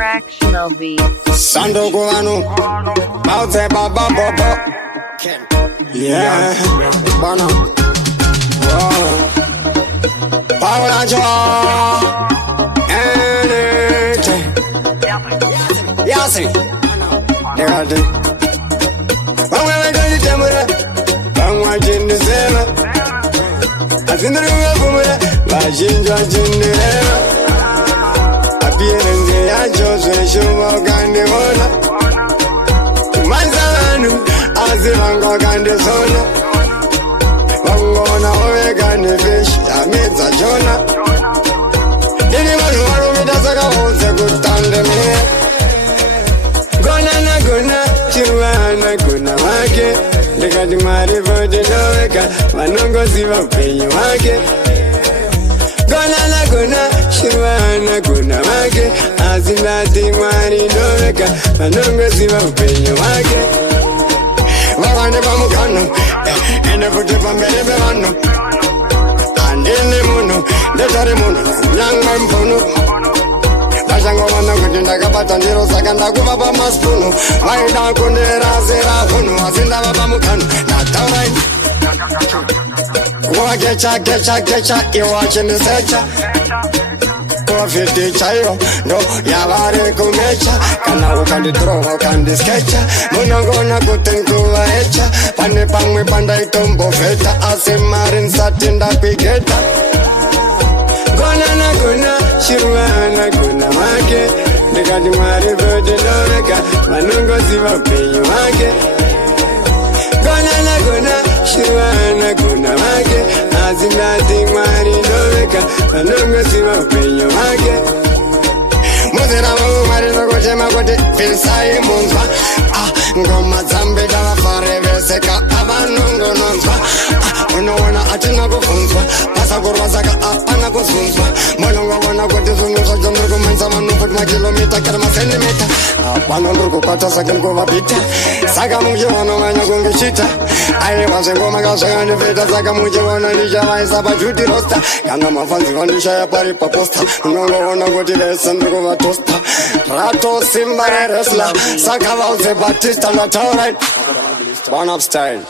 Fractional beats. Sando Guano, Bounce Baba Bobo. Yeah, Bono. Paula Joe. Energy. Yasi. There I do. When we go to Jamura, I'm watching the Zema. I think the river for me, like Ginger Ginger. Appearing the angels, when she walk on the water. Manzanu, as the Vango and the Zona. Vangona, Omega and the fish, I made the Jonah. Anyone who are with us, I hold a good tandem here. Gona, Gona, Chiwana, Guna, Wake. They got the money for the Doeka, Manongo Ziva, pay you again. Gona, Gona, Chiwana, Guna, Wake. As in that thing, money, Doeka, Manongo Ziva, pay you again. Wagane Bamukano, and the foot of Americano. And in the mono, the Tarimono, young man Pono. Bajango wana kujinda kapata ndiro sakanda kubaba maspunu. Waida kundera zera kunu, azinda baba mukanu. Na taurai. Kwa gecha, iwa chini secha. Kwa fiti chayo, no, yavare kumecha. Kana ukandi droga, ukandi skecha. Munongo na kutenkuwa echa. Pane pangwe panda itombo feta. Asimarin satinda pigeta. Gona, Shirwana, Guna, Make. They got the money for the Loreka. Manungo Ziva, pay you, Make. Gona, Shirwana, Guna, Make. As in nothing, money, Loreka. Manungo Ziva, pay you, Make. Muzera, Marino, Gojama, Gote, Filsai, Munza. Ngoma Zambi, Dava, Forever, Seka, Avanungo, Nonza. Unaona atina kufunzwa pasa kurwazaka apana kusunzwa molongo wana kuti zunuzwa jondro kumenza manu kuti makilomita kari masentimeter apana ndiri kukwata sake nkuvapita saka muchiona manya kungishita aiva zvengoma kazvakandifeta saka muchiona ndichavaisa pajuti rosta kana mafanzi vandishaya pari paposta unongoona kuti vese ndiri kuvatosta rato simba reresla saka vauze batista ndataura one up style.